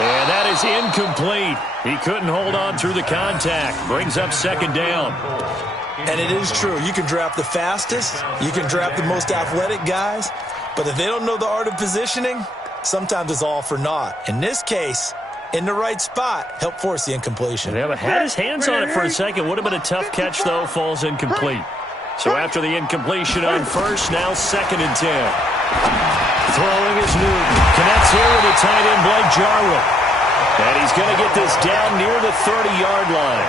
And that is incomplete. He couldn't hold on through the contact. Brings up second down. And it is true. You can draft the fastest. You can draft the most athletic guys. But if they don't know the art of positioning, sometimes it's all for naught. In this case, in the right spot, help force the incompletion. Yeah, but had his hands on it for a second. Would have been a tough catch, though. Falls incomplete. So after the incompletion on first, now 2nd and 10. Throwing is Newton. Connects here with a tight end, Blake Jarwin. And he's going to get this down near the 30-yard line.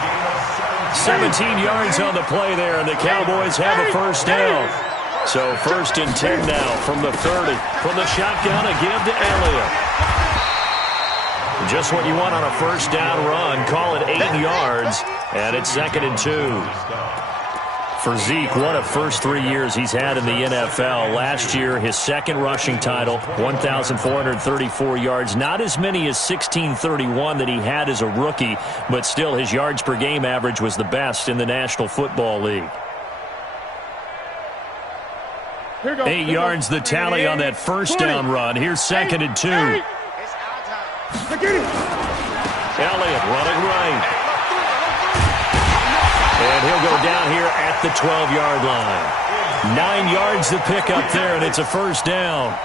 17 yards on the play there, and the Cowboys have a first down. So 1st and 10 now from the 30. From the shotgun, a give to Elliott. Just what you want on a first down run. Call it 8 yards, and it's 2nd and 2. For Zeke, what a first 3 years he's had in the NFL. Last year, his 2nd rushing title, 1,434 yards. Not as many as 1,631 that he had as a rookie, but still his yards per game average was the best in the National Football League. 8 yards the tally on that first down run. Here's 2nd and 2. Elliott running right. And he'll go down here at the 12-yard line. 9 yards to pick up there, and it's a first down.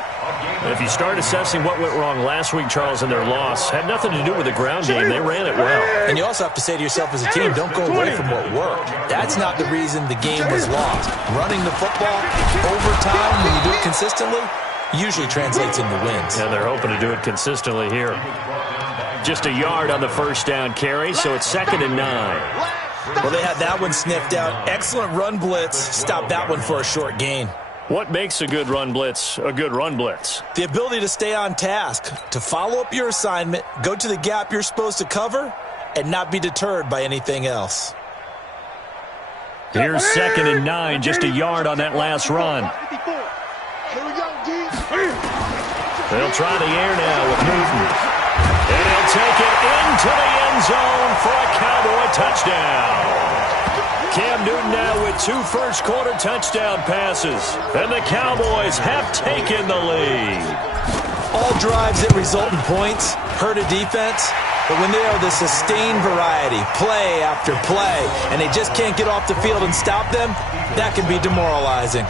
If you start assessing what went wrong last week, Charles, in their loss, had nothing to do with the ground game. They ran it well. And you also have to say to yourself as a team, don't go away from what worked. That's not the reason the game was lost. Running the football over time, when you do it consistently, usually translates into wins. And they're hoping to do it consistently here. Just a yard on the first down carry, so it's 2nd and 9. Well, they had that one sniffed out. Excellent run blitz. Stopped that one for a short gain. What makes a good run blitz a good run blitz? The ability to stay on task, to follow up your assignment, go to the gap you're supposed to cover, and not be deterred by anything else. Here's 2nd and 9, just a yard on that last run. They'll try the air now with Newton. And he'll take it into the end zone for a Cowboy touchdown. Cam Newton now with 2 first-quarter touchdown passes. And the Cowboys have taken the lead. All drives that result in points hurt a defense, but when they are the sustained variety, play after play, and they just can't get off the field and stop them, that can be demoralizing.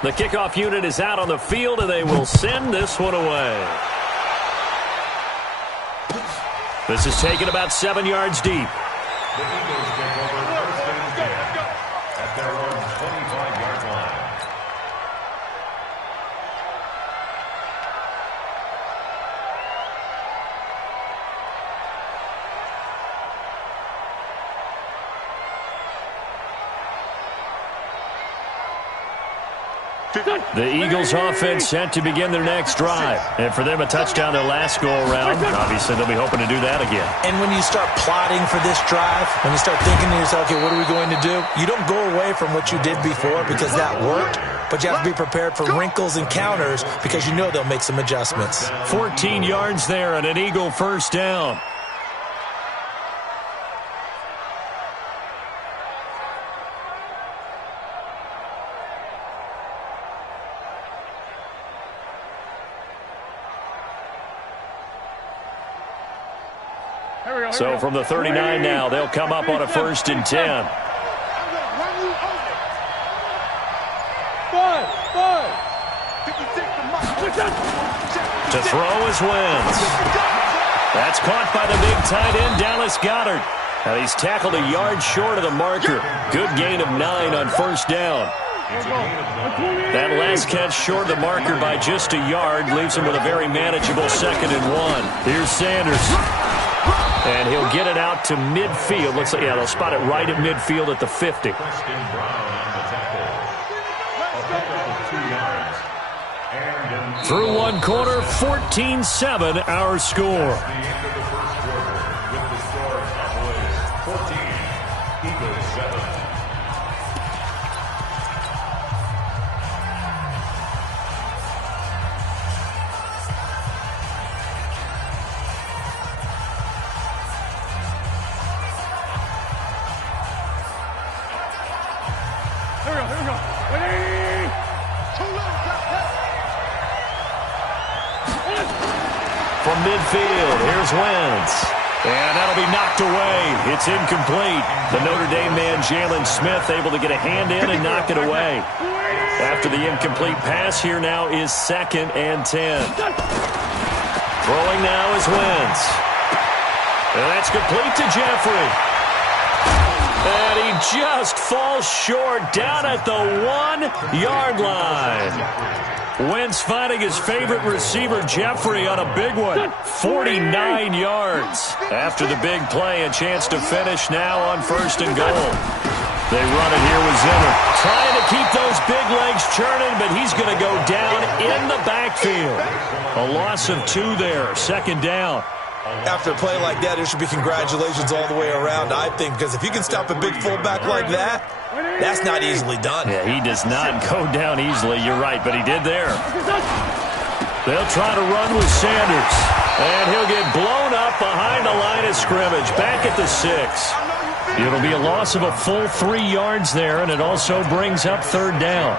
The kickoff unit is out on the field, and they will send this one away. This is taken about 7 yards deep. The Eagles take over first and 10 at their own 25-yard line. The Eagles offense set to begin their next drive. And for them, a touchdown their last go-around. Obviously, they'll be hoping to do that again. And when you start plotting for this drive, when you start thinking to yourself, okay, what are we going to do? You don't go away from what you did before because that worked, but you have to be prepared for wrinkles and counters because you know they'll make some adjustments. 14 yards there and an Eagle first down. So from the 39 now, they'll come up on a 1st and 10. To throw is Wentz. That's caught by the big tight end, Dallas Goedert. Now he's tackled a yard short of the marker. Good gain of 9 on first down. That last catch short of the marker by just a yard leaves him with a very manageable 2nd and 1. Here's Sanders. And he'll get it out to midfield. Looks like, yeah, they'll spot it right at midfield at the 50. Through one quarter, 14-7 our score. From midfield, here's Wentz. And that'll be knocked away. It's incomplete. The Notre Dame man, Jalen Smith, able to get a hand in and knock it away. After the incomplete pass, here now is 2nd and 10. Throwing now is Wentz. And that's complete to Jeffrey. And he just falls short down at the 1-yard line. Wentz finding his favorite receiver, Jeffrey, on a big one. 49 yards. After the big play, a chance to finish now on 1st and goal. They run it here with Zimmer. Trying to keep those big legs churning, but he's going to go down in the backfield. A loss of 2 there, 2nd down. After a play like that, there should be congratulations all the way around, I think, because if you can stop a big fullback like that, that's not easily done. Yeah, he does not go down easily. You're right, but he did there. They'll try to run with Sanders, and he'll get blown up behind the line of scrimmage, back at the 6. It'll be a loss of a full 3 yards there, and it also brings up 3rd down.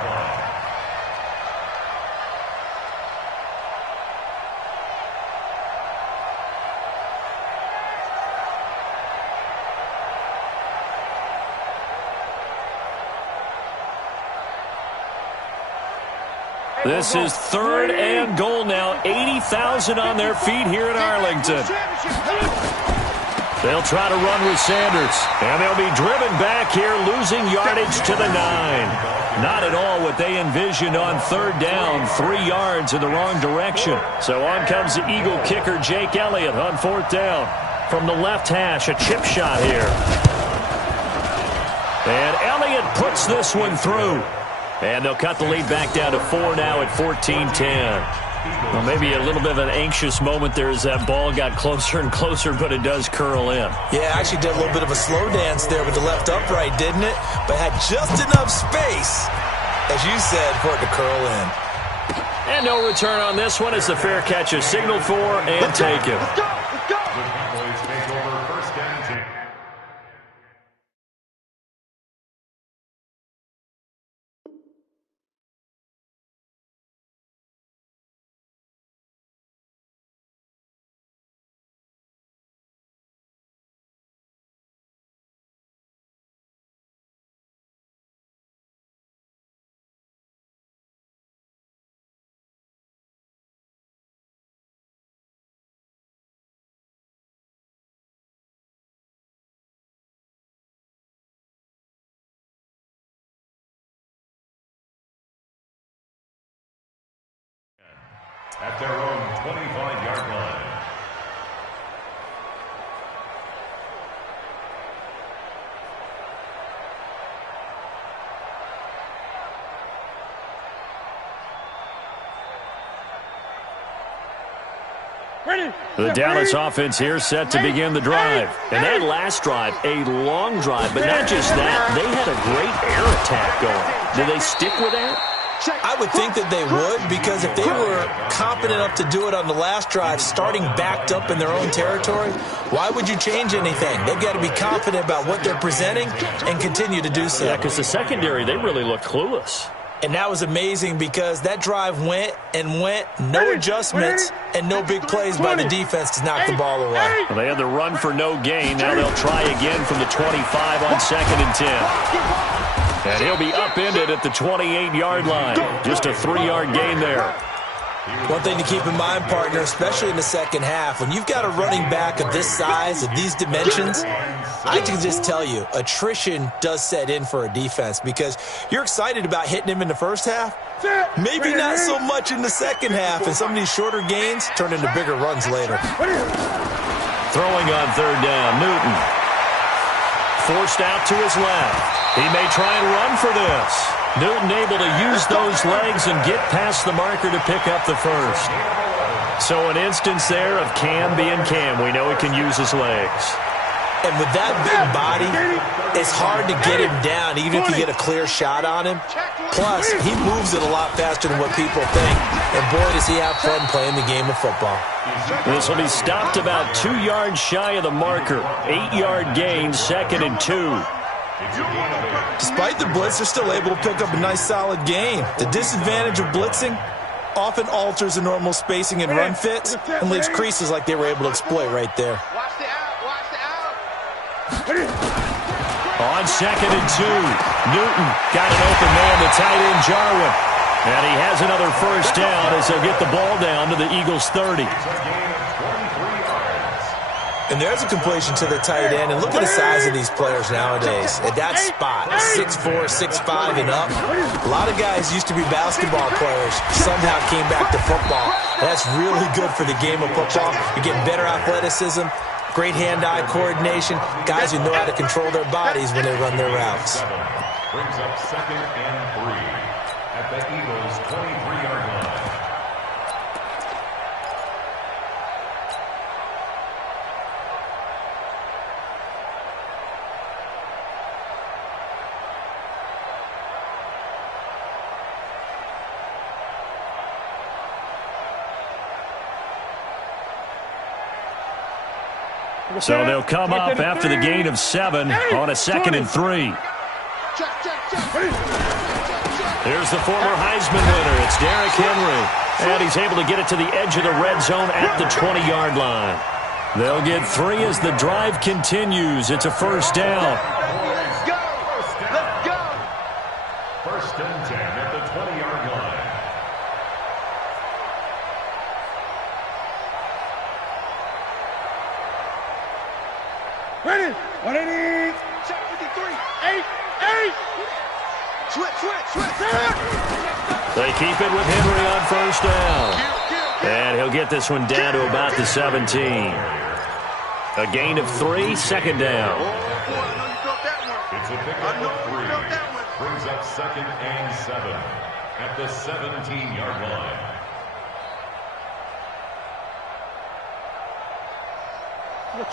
This is 3rd and goal now. 80,000 on their feet here in Arlington. They'll try to run with Sanders, and they'll be driven back here, losing yardage to the 9. Not at all what they envisioned on 3rd down, 3 yards in the wrong direction. So on comes the Eagle kicker, Jake Elliott, on 4th down. From the left hash, a chip shot here. And Elliott puts this one through. And they'll cut the lead back down to 4 now at 14-10. Well, maybe a little bit of an anxious moment there as that ball got closer and closer, but it does curl in. Yeah, actually did a little bit of a slow dance there with the left upright, didn't it? But had just enough space, as you said, for it to curl in. And no return on this one as the fair catch is signaled for and taken. The Cowboys take over 1st and 10. At their own 25-yard line. The Dallas offense here set to begin the drive. And that last drive, a long drive, but not just that, they had a great air attack going. Do they stick with that? I would think that they would, because if they were competent enough to do it on the last drive, starting backed up in their own territory, why would you change anything? They've got to be confident about what they're presenting and continue to do so. Yeah, because the secondary, they really looked clueless. And that was amazing because that drive went and went, no adjustments, and no big plays by the defense to knock the ball away. Well, they had the run for no gain. Now they'll try again from the 25 on 2nd and 10. And he'll be upended at the 28-yard line. Just a 3-yard gain there. One thing to keep in mind, partner, especially in the second half, when you've got a running back of this size, of these dimensions, I can just tell you, attrition does set in for a defense because you're excited about hitting him in the first half. Maybe not so much in the second half, and some of these shorter gains turn into bigger runs later. Throwing on third down, Newton. Forced out to his left. He may try and run for this. Newton able to use those legs and get past the marker to pick up the first. So an instance there of Cam being Cam. We know he can use his legs. And with that big body, it's hard to get him down, even if you get a clear shot on him. Plus, he moves it a lot faster than what people think. And boy, does he have fun playing the game of football. This will be stopped about 2 yards shy of the marker. 8-yard gain, 2nd and 2. Despite the blitz, they're still able to pick up a nice, solid gain. The disadvantage of blitzing often alters the normal spacing and run fits and leaves creases like they were able to exploit right there. On 2nd and 2, Newton got an open man to tight end Jarwin. And he has another first down as they'll get the ball down to the Eagles' 30. And there's a completion to the tight end. And look at the size of these players nowadays. At that spot, 6'4", 6'5", and up. A lot of guys used to be basketball players, somehow came back to football. That's really good for the game of football. You get better athleticism, great hand-eye coordination, guys who know how to control their bodies when they run their routes. Brings up 2nd and 3 at the Eagles' 23-yard line. So they'll come up after the gain of 7 on a 2nd and 3. Here's the former Heisman winner. It's Derrick Henry. And he's able to get it to the edge of the red zone at the 20-yard line. They'll get 3 as the drive continues. It's a first down. Let's go! Let's go! 1st and 10 at the 20-yard line. Ready? 180. Check 53. 8. Switch. They keep it with Henry on first down. And he'll get this one down to about the 17. A gain of 3, 2nd down. It's a pickup of 3. Brings up 2nd and 7 at the 17-yard line.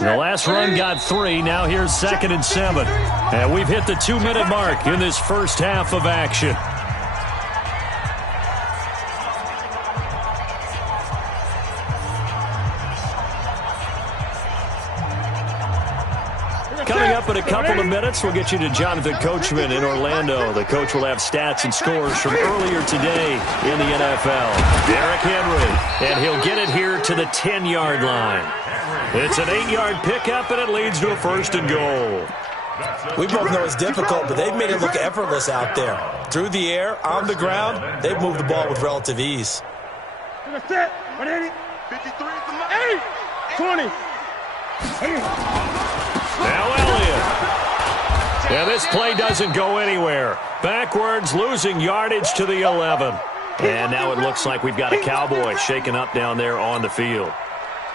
The last run got 3. Now here's 2nd and 7. And we've hit the 2-minute mark in this first half of action. Coming up in a couple of minutes, we'll get you to Jonathan Coachman in Orlando. The coach will have stats and scores from earlier today in the NFL. Derrick Henry, and he'll get it here to the 10-yard line. It's an 8-yard pickup, and it leads to a 1st and goal. We both know it's difficult, but they've made it look effortless out there. Through the air, on the ground, they've moved the ball with relative ease. 180. 53 is the mark. 20. Now Elliott. And this play doesn't go anywhere. Backwards, losing yardage to the 11. And now it looks like we've got a Cowboy shaken up down there on the field.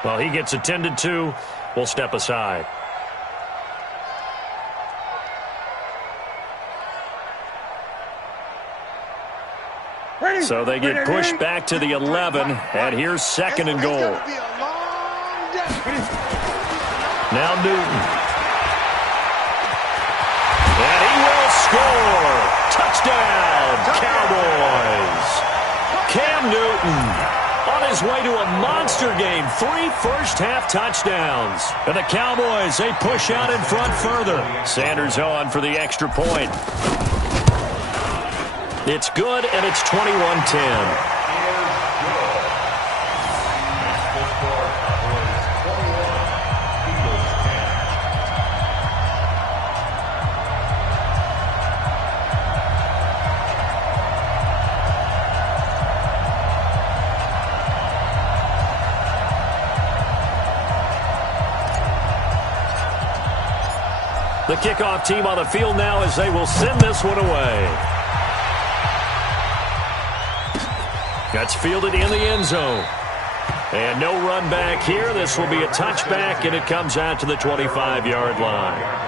Well, he gets attended to. We'll step aside. So they get pushed back to the 11, and here's 2nd and goal. Now Newton. And he will score. Touchdown, Cowboys. Cam Newton on his way to a monster game. 3 first-half touchdowns. And the Cowboys, they push out in front further. Sanders on for the extra point. It's good, and it's 21-10. The kickoff team on the field now as they will send this one away. That's fielded in the end zone. And no run back here. This will be a touchback, and it comes out to the 25-yard line.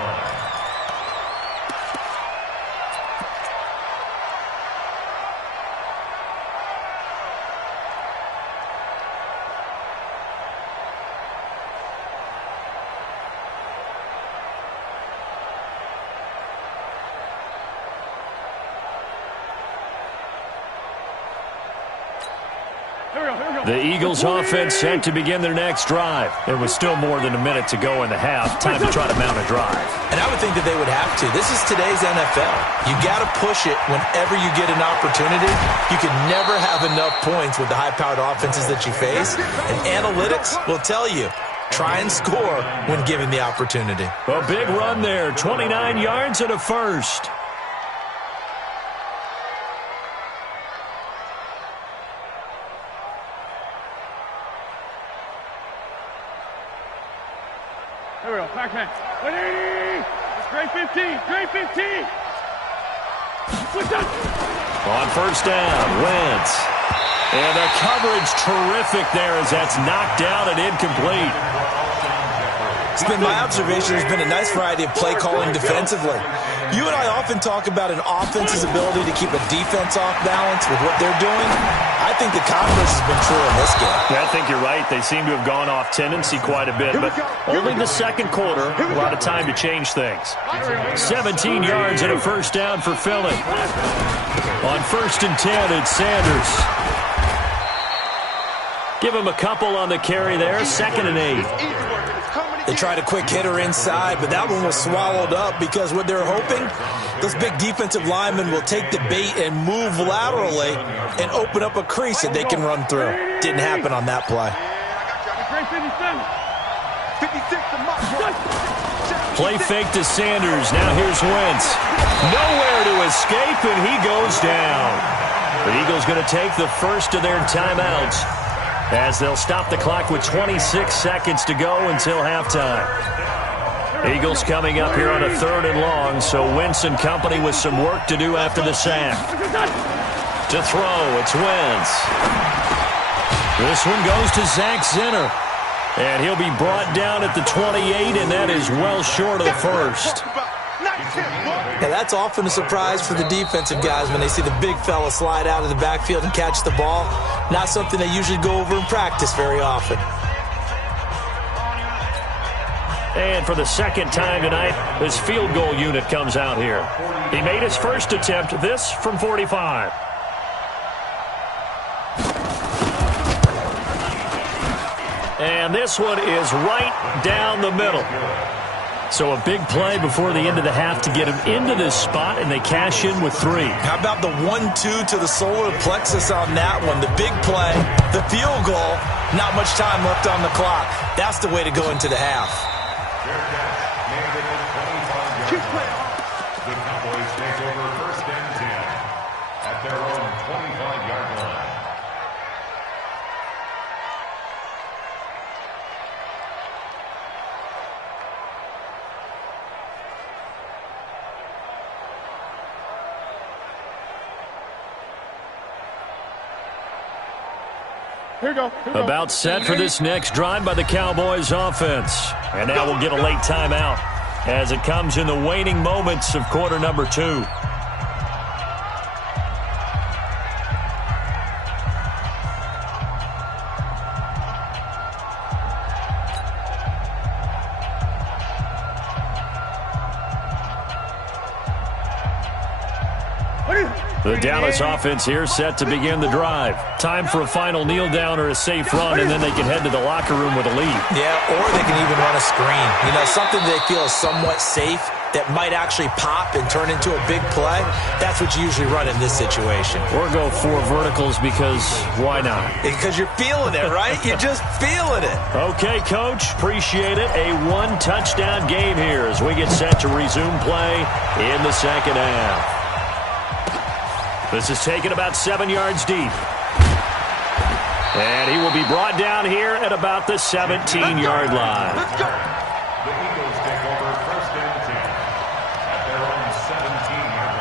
The Eagles offense set to begin their next drive. There was still more than a minute to go in the half. Time to try to mount a drive. And I would think that they would have to. This is today's NFL. You got to push it whenever you get an opportunity. You can never have enough points with the high-powered offenses that you face. And analytics will tell you, try and score when given the opportunity. A big run there, 29 yards and a first. Here we go. Backman. 180. Straight 15. Straight 15. On first down, Wentz. And the coverage terrific there as that's knocked down and incomplete. It's been my observation there's been a nice variety of play calling defensively. You and I often talk about an offense's ability to keep a defense off balance with what they're doing. I think the converse has been true in this game. Yeah, I think you're right. They seem to have gone off tendency quite a bit, but only the second quarter, a lot of time to change things. 17 yards and a first down for Philly. On first and 10, it's Sanders. Give him a couple on the carry there, 2nd and 8. They tried a quick hitter inside, but that one was swallowed up because what they're hoping, those big defensive linemen will take the bait and move laterally and open up a crease that they can run through. Didn't happen on that play. Play fake to Sanders. Now here's Wentz. Nowhere to escape, and he goes down. The Eagles going to take the first of their timeouts, as they'll stop the clock with 26 seconds to go until halftime. Eagles coming up here on a 3rd and long, so Wentz and company with some work to do after the sack. To throw, it's Wentz. This one goes to Zach Zinner, and he'll be brought down at the 28, and that is well short of the first. Yeah, that's often a surprise for the defensive guys when they see the big fella slide out of the backfield and catch the ball. Not something they usually go over in practice very often. And for the second time tonight, this field goal unit comes out here. He made his first attempt, this from 45. And this one is right down the middle. So a big play before the end of the half to get him into this spot, and they cash in with 3. How about the 1-2 to the solar plexus on that one? The big play, the field goal, not much time left on the clock. That's the way to go into the half. The Cowboys take over 1st and 10 at their own 25-yard line. Here we go. About set for this next drive by the Cowboys offense. And now we'll get a late timeout as it comes in the waning moments of quarter number 2. The Dallas offense here set to begin the drive. Time for a final kneel down or a safe run, and then they can head to the locker room with a lead. Yeah, or they can even run a screen. You know, something they feel is somewhat safe that might actually pop and turn into a big play. That's what you usually run in this situation. Or go 4 verticals because why not? Because you're feeling it, right? You're just feeling it. Okay, Coach. Appreciate it. A 1-touchdown game here as we get set to resume play in the second half. This is taken about 7 yards deep. And he will be brought down here at about the 17-yard line. The Eagles take over 1st and 10 at their own 17-yard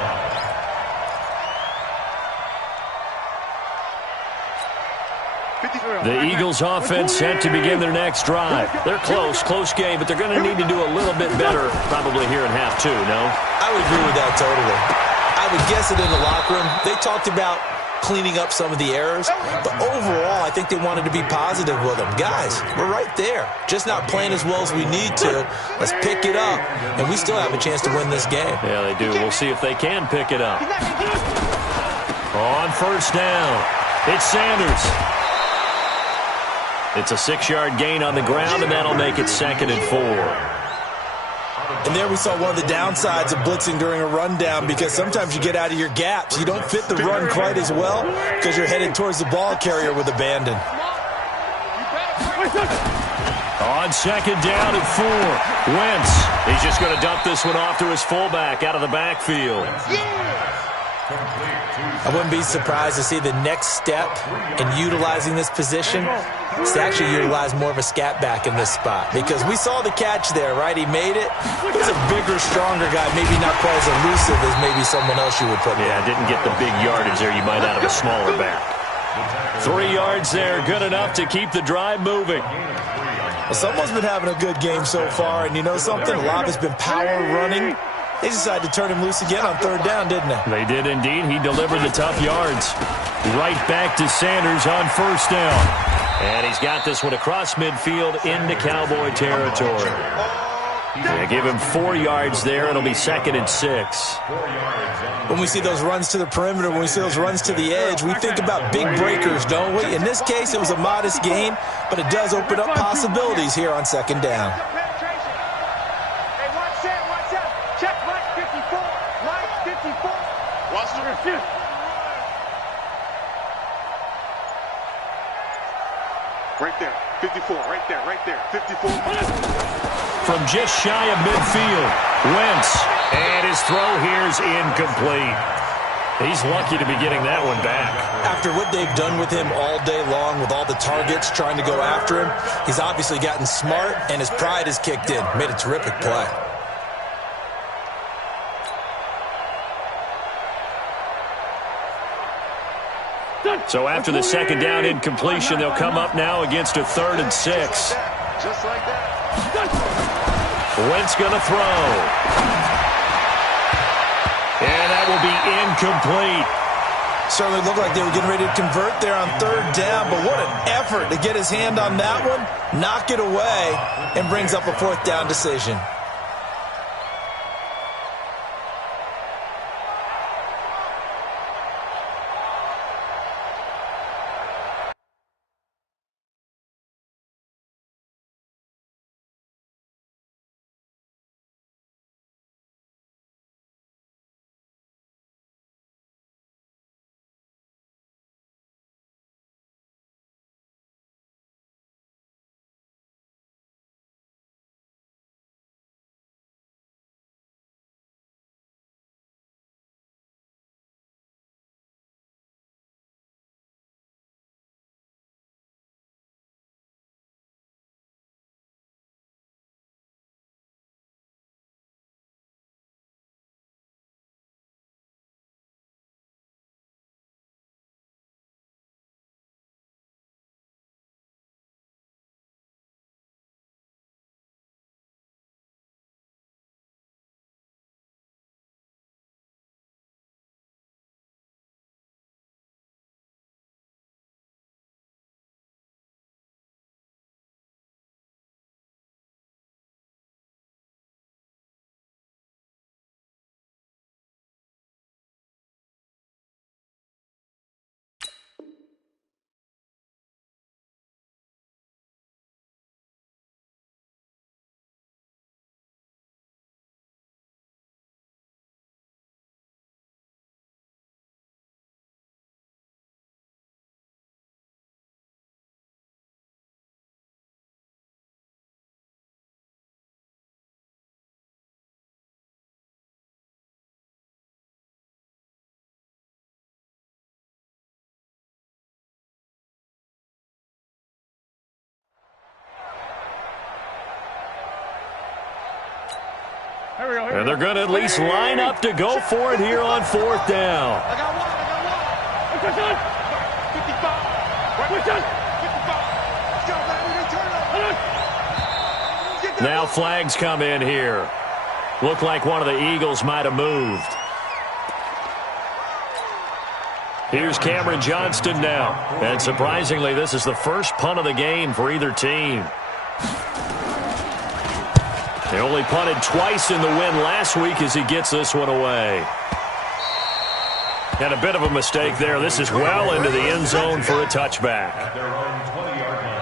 line. The Eagles offense set to begin their next drive. They're close game, but they're going to need to do a little bit better probably here in half two, no? I would agree with that totally. I would guess it in the locker room. They talked about cleaning up some of the errors, but overall, I think they wanted to be positive with them. Guys, we're right there. Just not playing as well as we need to. Let's pick it up, and we still have a chance to win this game. Yeah, they do. We'll see if they can pick it up. On first down, it's Sanders. It's a 6-yard gain on the ground, and that'll make it 2nd and 4. And there we saw one of the downsides of blitzing during a rundown, because sometimes you get out of your gaps. You don't fit the run quite as well because you're headed towards the ball carrier with abandon. On 2nd down and 4, Wentz. He's just going to dump this one off to his fullback out of the backfield. I wouldn't be surprised to see the next step in utilizing this position is to actually utilize more of a scat back in this spot, because we saw the catch there, right? He made it. He's a bigger, stronger guy, maybe not quite as elusive as maybe someone else you would put there. Yeah, didn't get the big yardage there you might out of a smaller back. 3 yards there, good enough to keep the drive moving. Well, someone's been having a good game so far, and you know something? A lot of it's been power running. They decided to turn him loose again on 3rd down, didn't they? They did indeed. He delivered the tough yards. Right back to Sanders on 1st down. And he's got this one across midfield into Cowboy territory. They give him 4 yards there. It'll be 2nd and 6. When we see those runs to the perimeter, when we see those runs to the edge, we think about big breakers, don't we? In this case, it was a modest gain, but it does open up possibilities here on 2nd down. Right there, 54, right there, 54. From just shy of midfield, Wentz, and his throw here's incomplete. He's lucky to be getting that one back. After what they've done with him all day long, with all the targets trying to go after him, he's obviously gotten smart, and his pride has kicked in. Made a terrific play. So after the 2nd down incompletion, they'll come up now against a 3rd and 6. Just like that. Wentz going to throw. And that will be incomplete. Certainly looked like they were getting ready to convert there on 3rd down, but what an effort to get his hand on that one, knock it away, and brings up a 4th down decision. And they're going to at least line up to go for it here on 4th down. I got one. 55. Now flags come in here. Looked like one of the Eagles might have moved. Here's Cameron Johnston now. And surprisingly, this is the first punt of the game for either team. They only punted twice in the win last week as he gets this one away. And a bit of a mistake there. This is well into the end zone for a touchback. At their own 20-yard line.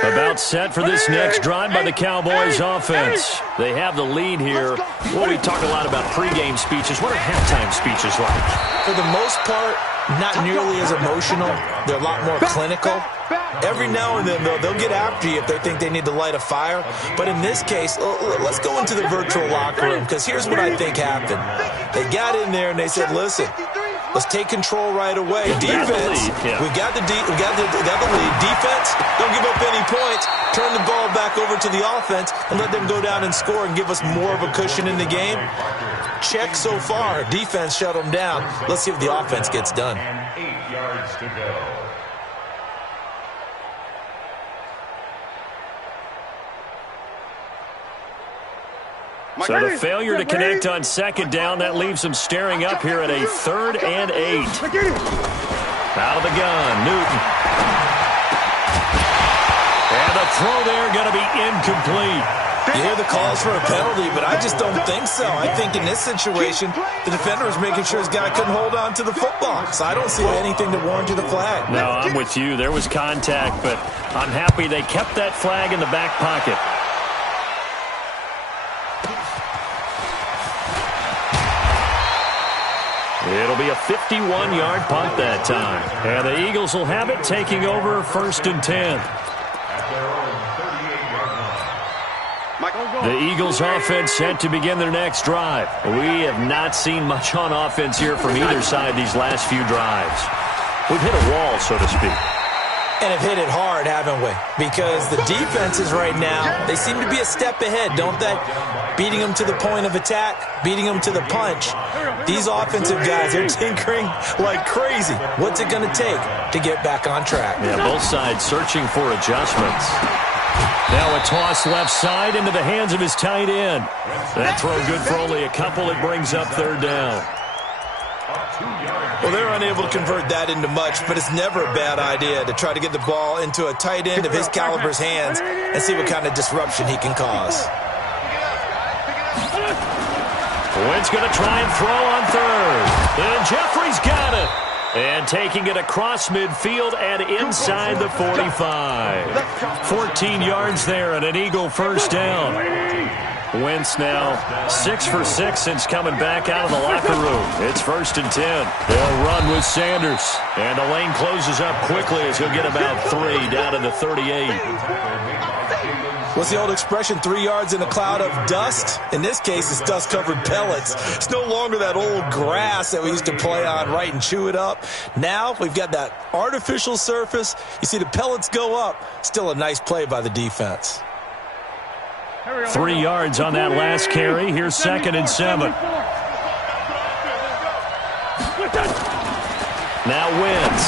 About set for this next drive by the Cowboys offense. They have the lead here. Well, we talk a lot about pregame speeches. What are halftime speeches like? For the most part, not nearly as emotional. They're a lot more clinical. Every now and then, though, they'll get after you if they think they need to light a fire. But in this case, let's go into the virtual locker room, because here's what I think happened. They got in there and they said, listen, let's take control right away. Defense, we got the lead. Defense, don't give up any points. Turn the ball back over to the offense and let them go down and score and give us more of a cushion in the game. Check so far. Defense shut them down. Let's see if the offense gets done. And 8 yards to go. So the failure to connect on second down, that leaves them staring up here at a 3rd and 8. Out of the gun, Newton. And the throw there going to be incomplete. You hear the calls for a penalty, but I just don't think so. I think in this situation, the defender was making sure his guy couldn't hold on to the football. So I don't see anything to warrant you the flag. No, I'm with you. There was contact, but I'm happy they kept that flag in the back pocket. It'll be a 51-yard punt that time. And the Eagles will have it, taking over 1st and 10. The Eagles offense set to begin their next drive. We have not seen much on offense here from either side these last few drives. We've hit a wall, so to speak. And have hit it hard, haven't we? Because the defenses right now, they seem to be a step ahead, don't they? Beating them to the point of attack, beating them to the punch. These offensive guys, they're tinkering like crazy. What's it going to take to get back on track? Yeah, both sides searching for adjustments. Now a toss left side into the hands of his tight end. That throw good for only a couple. It brings up 3rd down. Well, they're unable to convert that into much, but it's never a bad idea to try to get the ball into a tight end of his caliber's hands and see what kind of disruption he can cause. Wentz going to try and throw on 3rd. And Jeffrey's got it. And taking it across midfield and inside the 45. 14 yards there and an Eagle 1st down. Wentz now 6 for 6 since coming back out of the locker room. It's 1st and 10. They'll run with Sanders. And the lane closes up quickly as he'll get about 3 down to the 38. What's the old expression, 3 yards in a cloud of dust? In this case, it's dust-covered pellets. It's no longer that old grass that we used to play on, right, and chew it up. Now we've got that artificial surface. You see the pellets go up. Still a nice play by the defense. 3 yards on that last carry. Here's 2nd and 7. Now Wentz.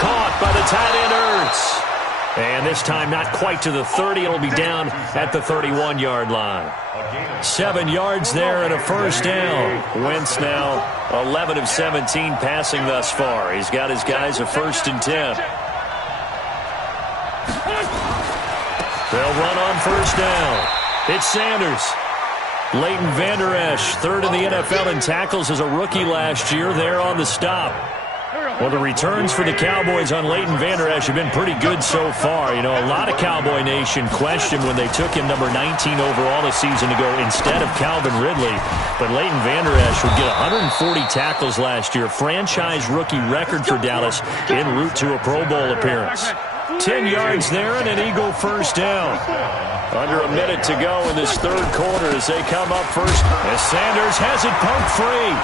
Caught by the tight end Ertz. And this time not quite to the 30. It'll be down at the 31-yard line. 7 yards there and a 1st down. Wentz now 11 of 17 passing thus far. He's got his guys a 1st and 10. They'll run on 1st down. It's Sanders. Leighton Vander Esch, 3rd in the NFL in tackles as a rookie last year. There on the stop. Well, the returns for the Cowboys on Leighton Vander Esch have been pretty good so far. You know, a lot of Cowboy Nation questioned when they took him number 19 overall a season ago instead of Calvin Ridley. But Leighton Vander Esch would get 140 tackles last year. Franchise rookie record for Dallas en route to a Pro Bowl appearance. 10 yards there and an Eagle 1st down. Under a minute to go in this 3rd quarter as they come up first. As Sanders has it pumped free.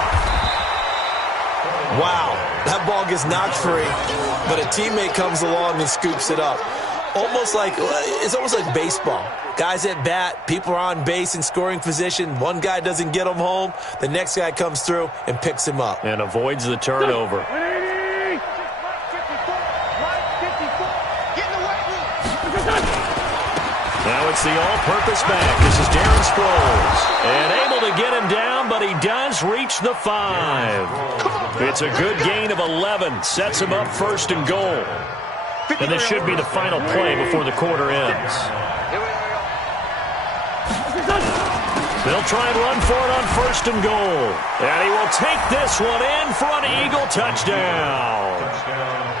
Wow, that ball gets knocked free, but a teammate comes along and scoops it up. It's almost like baseball. Guys at bat, people are on base in scoring position. One guy doesn't get him home. The next guy comes through and picks him up. And avoids the turnover. Now it's the all-purpose back. This is Darren Sproles. And able to get him down, but he does reach the 5. It's a good gain of 11. Sets him up first and goal. And this should be the final play before the quarter ends. They'll try and run for it on first and goal. And he will take this one in for an Eagle touchdown.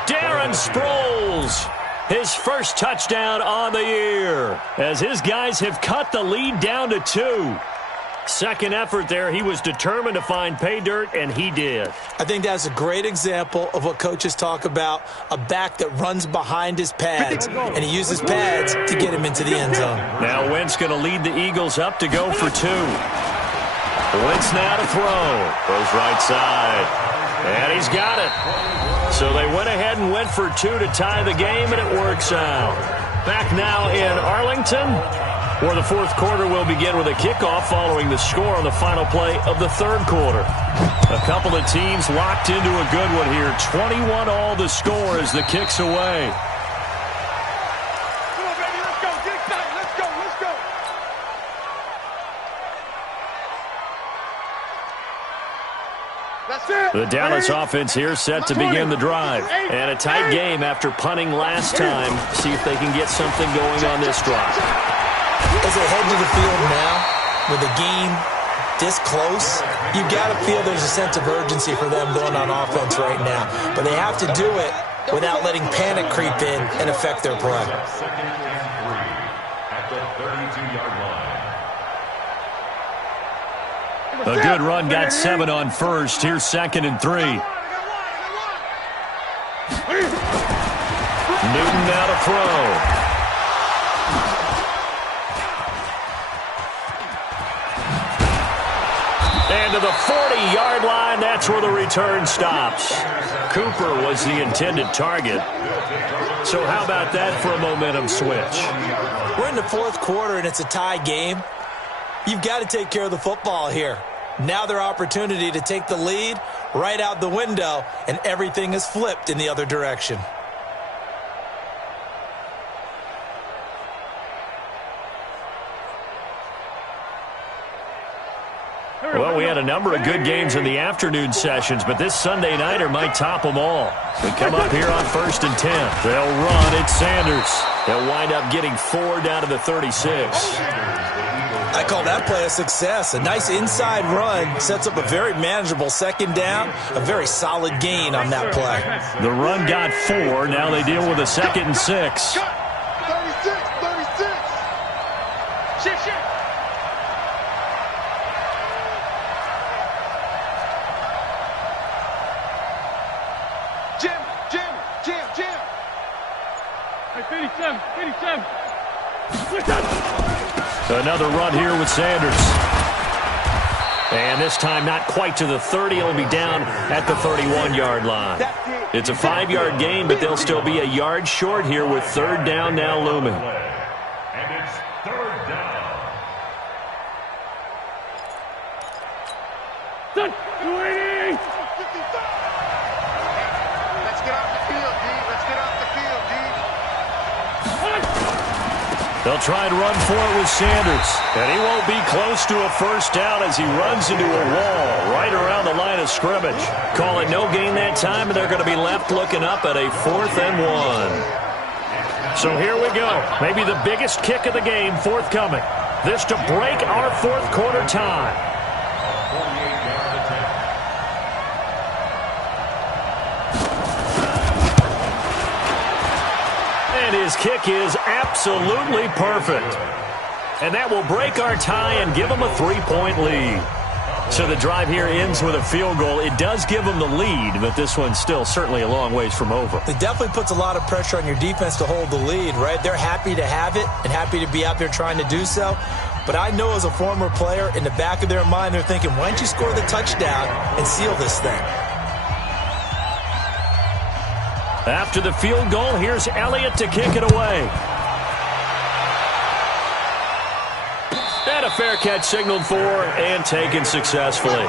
Darren Sproles, his first touchdown on the year, as his guys have cut the lead down to 2. Second effort there, he was determined to find pay dirt, and he did. I think that's a great example of what coaches talk about, a back that runs behind his pads, and he uses pads to get him into the end zone. Now Wentz going to lead the Eagles up to go for 2. Wentz now to throw. Throws right side. And he's got it. So they went ahead and went for 2 to tie the game, and it works out. Back now in Arlington, where the fourth quarter will begin with a kickoff following the score on the final play of the third quarter. A couple of teams locked into a good one here. 21 all the score as the kick's away. Come on, baby, let's go. Get excited. Let's go. Let's go. That's it. The Dallas offense here set to begin the drive. And a tight game after punting last time. See if they can get something going on this drive. As they head to the field now, with the game this close, you got to feel there's a sense of urgency for them going on offense right now. But they have to do it without letting panic creep in and affect their play. Second and 3 at the 32-yard line. A good run got 7 on first. Here's second and 3. Newton now to throw. And to the 40-yard line, that's where the return stops. Cooper was the intended target. So how about that for a momentum switch? We're in the fourth quarter, and it's a tie game. You've got to take care of the football here. Now their opportunity to take the lead right out the window, and everything is flipped in the other direction. Well, we had a number of good games in the afternoon sessions, but this Sunday nighter might top them all. We come up here on 1st and 10. They'll run. It's Sanders. They'll wind up getting 4 down to the 36. I call that play a success. A nice inside run sets up a very manageable second down, a very solid gain on that play. The run got 4. Now they deal with a 2nd and 6. 36. Shit. Jim. Hey, 57. Another run here with Sanders. And this time not quite to the 30. It'll be down at the 31-yard line. It's a 5-yard gain, but they'll still be a yard short here with 3rd down now looming. And it's 3rd down. Done. 280. Let's get off the field, D. Let's get off the field, D. They'll try and run for it with Sanders. And he won't be close to a first down as he runs into a wall right around the line of scrimmage. Call it no gain that time, and they're going to be left looking up at a 4th and 1. So here we go. Maybe the biggest kick of the game forthcoming. This to break our fourth quarter tie. 48-yard attempt. And his kick is absolutely perfect. And that will break our tie and give them a 3-point lead. So the drive here ends with a field goal. It does give them the lead, but this one's still certainly a long ways from over. It definitely puts a lot of pressure on your defense to hold the lead, right? They're happy to have it and happy to be out there trying to do so. But I know as a former player, in the back of their mind, they're thinking, why don't you score the touchdown and seal this thing? After the field goal, here's Elliott to kick it away. fair catch signaled for and taken successfully. The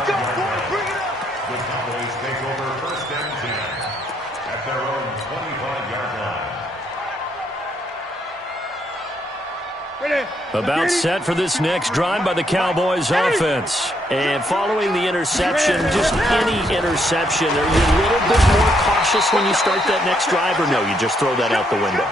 Cowboys take over first and 10 at their own 25-yard line. About set for this next drive by the Cowboys offense. And following the interception, just any interception, are you a little bit more cautious when you start that next drive, or no, you just throw that out the window?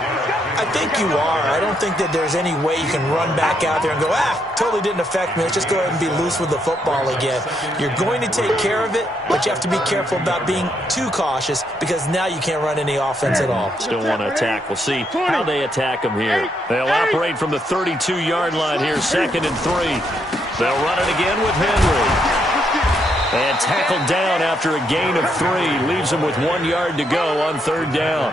I think you are. I don't think that there's any way you can run back out there and go, totally didn't affect me. Let's just go ahead and be loose with the football again. You're going to take care of it, but you have to be careful about being too cautious because now you can't run any offense at all. Still want to attack. We'll see how they attack them here. They'll operate from the 32-yard line here, 2nd and 3. They'll run it again with Henry. And tackled down after a gain of 3. Leaves him with 1 yard to go on 3rd down.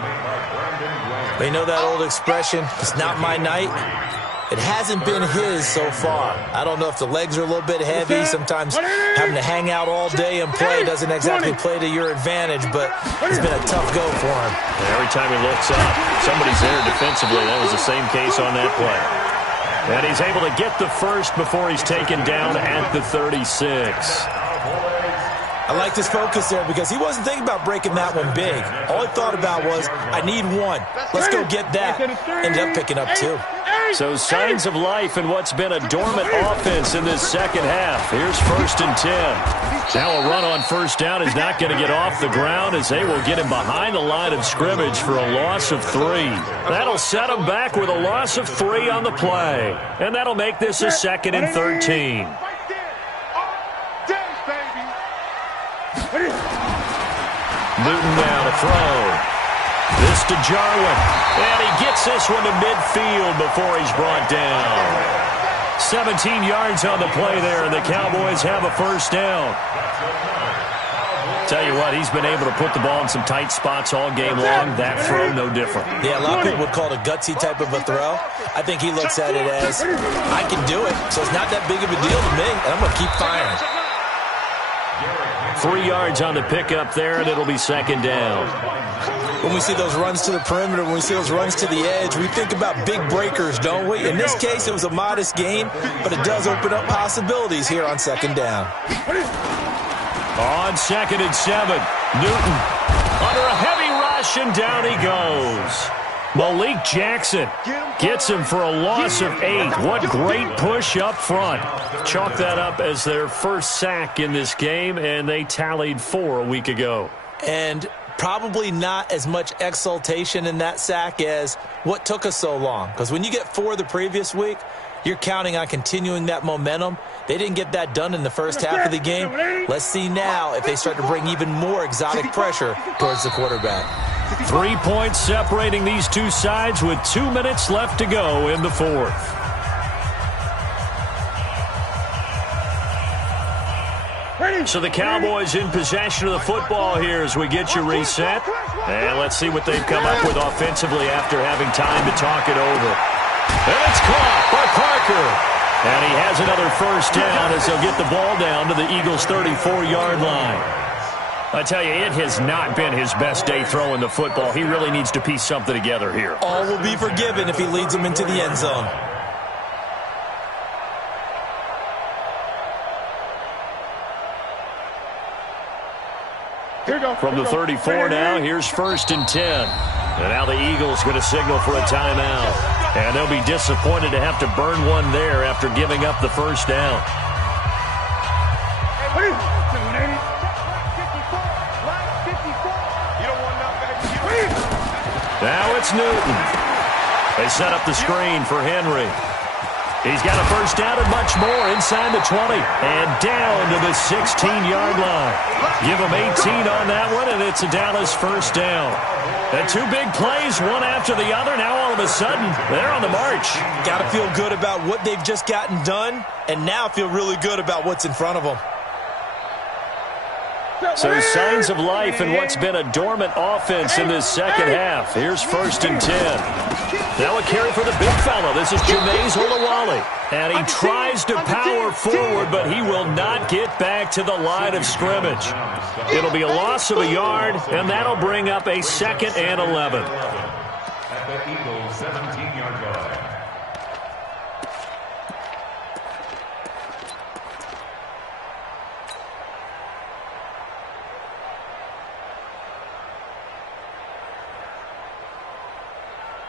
They know that old expression, it's not my night. It hasn't been his so far. I don't know if the legs are a little bit heavy. Sometimes having to hang out all day and play doesn't exactly play to your advantage, but it's been a tough go for him. Every time he looks up, somebody's there defensively. That was the same case on that play. And he's able to get the first before he's taken down at the 36. I like this focus there because he wasn't thinking about breaking that one big. All he thought about was, I need 1. Let's go get that. Ended up picking up 2. So signs of life in what's been a dormant offense in this second half. Here's 1st and 10. Now a run on 1st down is not going to get off the ground as they will get him behind the line of scrimmage for a loss of 3. That'll set him back with a loss of 3 on the play. And that'll make this a 2nd and 13. Newton now to throw. This to Jarwin. And he gets this one to midfield before he's brought down. 17 yards on the play there, and the Cowboys have a 1st down. Tell you what, he's been able to put the ball in some tight spots all game long. That throw, no different. Yeah, a lot of people would call it a gutsy type of a throw. I think he looks at it as, I can do it, so it's not that big of a deal to me, and I'm going to keep firing. 3 yards on the pickup there, and it'll be 2nd down. When we see those runs to the perimeter, when we see those runs to the edge, we think about big breakers, don't we? In this case, it was a modest gain, but it does open up possibilities here on 2nd down. On 2nd and 7, Newton under a heavy rush, and down he goes. Malik Jackson gets him for a loss of 8. What great push up front. Chalk that up as their first sack in this game, and they tallied 4 a week ago. And probably not as much exultation in that sack as what took us so long. Because when you get 4 the previous week, you're counting on continuing that momentum. They didn't get that done in the first half of the game. Let's see now if they start to bring even more exotic pressure towards the quarterback. 3 points separating these two sides with 2 minutes left to go in the 4th. So the Cowboys in possession of the football here as we get you reset. And let's see what they've come up with offensively after having time to talk it over. And it's caught by Parker. And he has another 1st down as they'll get the ball down to the Eagles' 34-yard line. I tell you, it has not been his best day throwing the football. He really needs to piece something together here. All will be forgiven if he leads them into the end zone. From the 34 now, here's 1st and 10. And now the Eagles going to signal for a timeout. And they'll be disappointed to have to burn one there after giving up the 1st down. Now it's Newton. They set up the screen for Henry. He's got a 1st down and much more inside the 20 and down to the 16-yard line. Give them 18 on that one, and it's a Dallas 1st down. And 2 big plays, one after the other. Now all of a sudden, they're on the march. Got to feel good about what they've just gotten done, and now feel really good about what's in front of them. So signs of life in what's been a dormant offense in this second half. Here's 1st and 10. Now a carry for the big fella. This is Jameis Olawale. And he tries to power forward, but he will not get back to the line of scrimmage. It'll be a loss of a yard, and that'll bring up a 2nd and 11. At the Eagles' 17-yard line.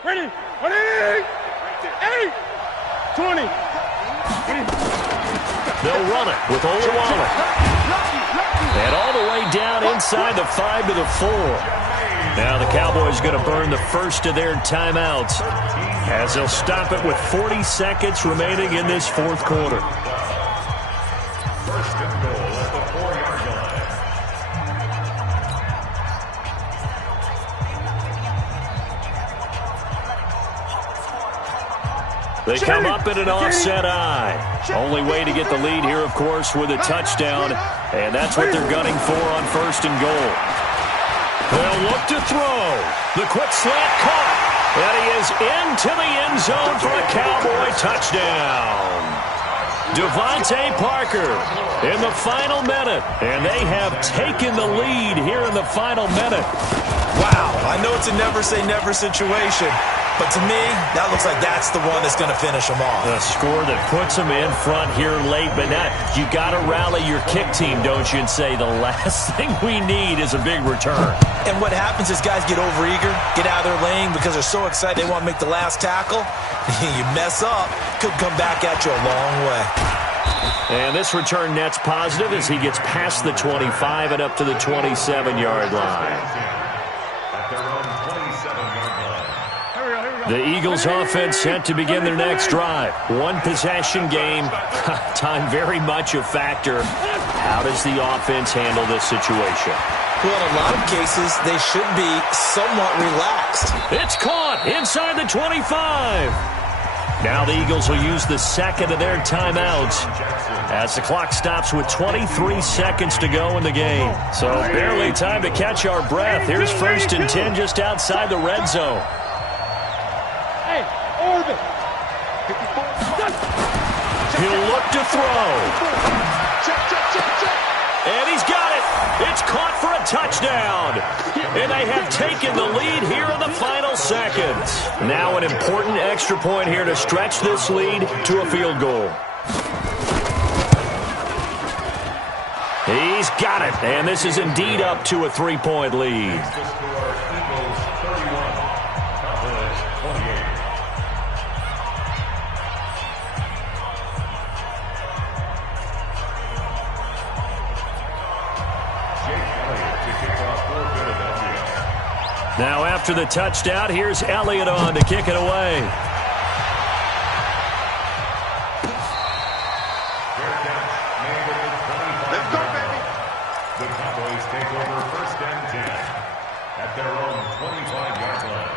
Ready? 20. They'll run it with Olawale. And all the way down inside the 5 to the 4. Now the Cowboys going to burn the first of their timeouts as they'll stop it with 40 seconds remaining in this fourth quarter. First and goal at the 4-yard line. They come up in an offset eye. Only way to get the lead here, of course, with a touchdown. And that's what they're gunning for on first and goal. They'll look to throw. The quick slant caught. And he is into the end zone for a Cowboy touchdown. Devontae Parker in the final minute. And they have taken the lead here in the final minute. Wow, I know it's a never-say-never situation, but to me, that looks like that's the one that's going to finish them off. The score that puts them in front here late, but now you got to rally your kick team, don't you, and say the last thing we need is a big return. And what happens is guys get overeager, get out of their lane because they're so excited they want to make the last tackle. You mess up, could come back at you a long way. And this return net's positive as he gets past the 25 and up to the 27-yard line. The Eagles offense set to begin their next drive. One possession game. Time very much a factor. How does the offense handle this situation? Well, in a lot of cases, they should be somewhat relaxed. It's caught inside the 25. Now the Eagles will use the second of their timeouts as the clock stops with 23 seconds to go in the game. So barely time to catch our breath. Here's first and 10 just outside the red zone. He'll look to throw. And he's got it. It's caught for a touchdown. And they have taken the lead here in the final seconds. Now an important extra point here to stretch this lead to a field goal. He's got it. And this is indeed up to a 3-point lead. Now after the touchdown, here's Elliott on to kick it away. Let's go, baby. The Cowboys take over first and 10 at their own 25-yard line.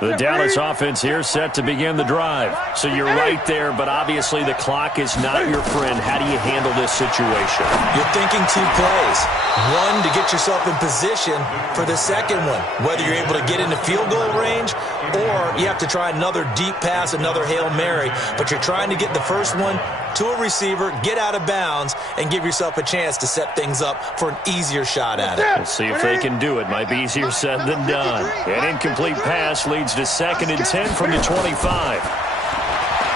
The Dallas offense here set to begin the drive. So you're right there, but obviously the clock is not your friend. How do you handle this situation? You're thinking 2 plays. One, to get yourself in position for the second one, whether you're able to get into field goal range or you have to try another deep pass, another Hail Mary. But you're trying to get the first one to a receiver, get out of bounds, and give yourself a chance to set things up for an easier shot at it. We'll see if they can do it. Might be easier said than done. An incomplete pass leads to second and 10 from the 25.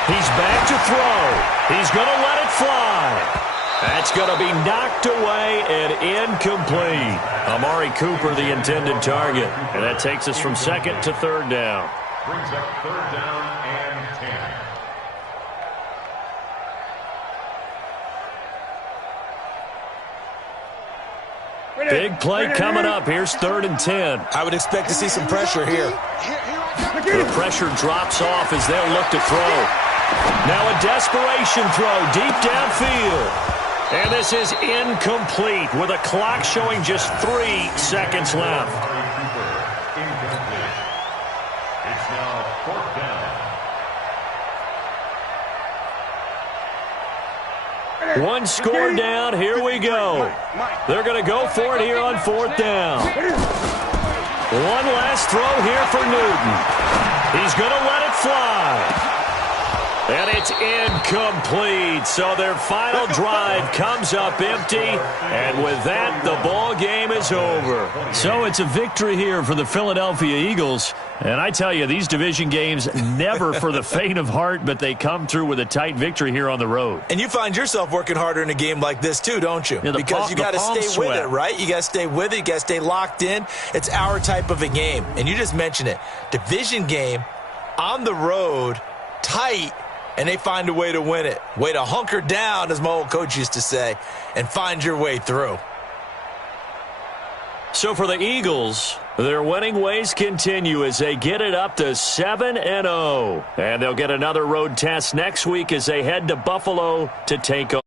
He's back to throw. He's going to let it fly. That's going to be knocked away and incomplete. Amari Cooper, the intended target. And that takes us from second to third down. Brings up third down and 10. Big play coming up. Here's third and 10. I would expect to see some pressure here. The pressure drops off as they'll look to throw. Now a desperation throw deep downfield. And this is incomplete with a clock showing just 3 seconds left. Incomplete. It's now fourth down. One score down. Here we go. They're going to go for it here on fourth down. One last throw here for Newton. He's going to let it fly. And it's incomplete. So their final drive comes up empty. And with that, the ball game is over. So it's a victory here for the Philadelphia Eagles. And I tell you, these division games, never for the faint of heart, but they come through with a tight victory here on the road. And you find yourself working harder in a game like this too, don't you? Yeah, because you got to stay with it, right? You got to stay with it. You got to stay locked in. It's our type of a game. And you just mentioned it. Division game, on the road, tight, and they find a way to win it. Way to hunker down, as my old coach used to say, and find your way through. So for the Eagles, their winning ways continue as they get it up to 7-0. And they'll get another road test next week as they head to Buffalo to take on.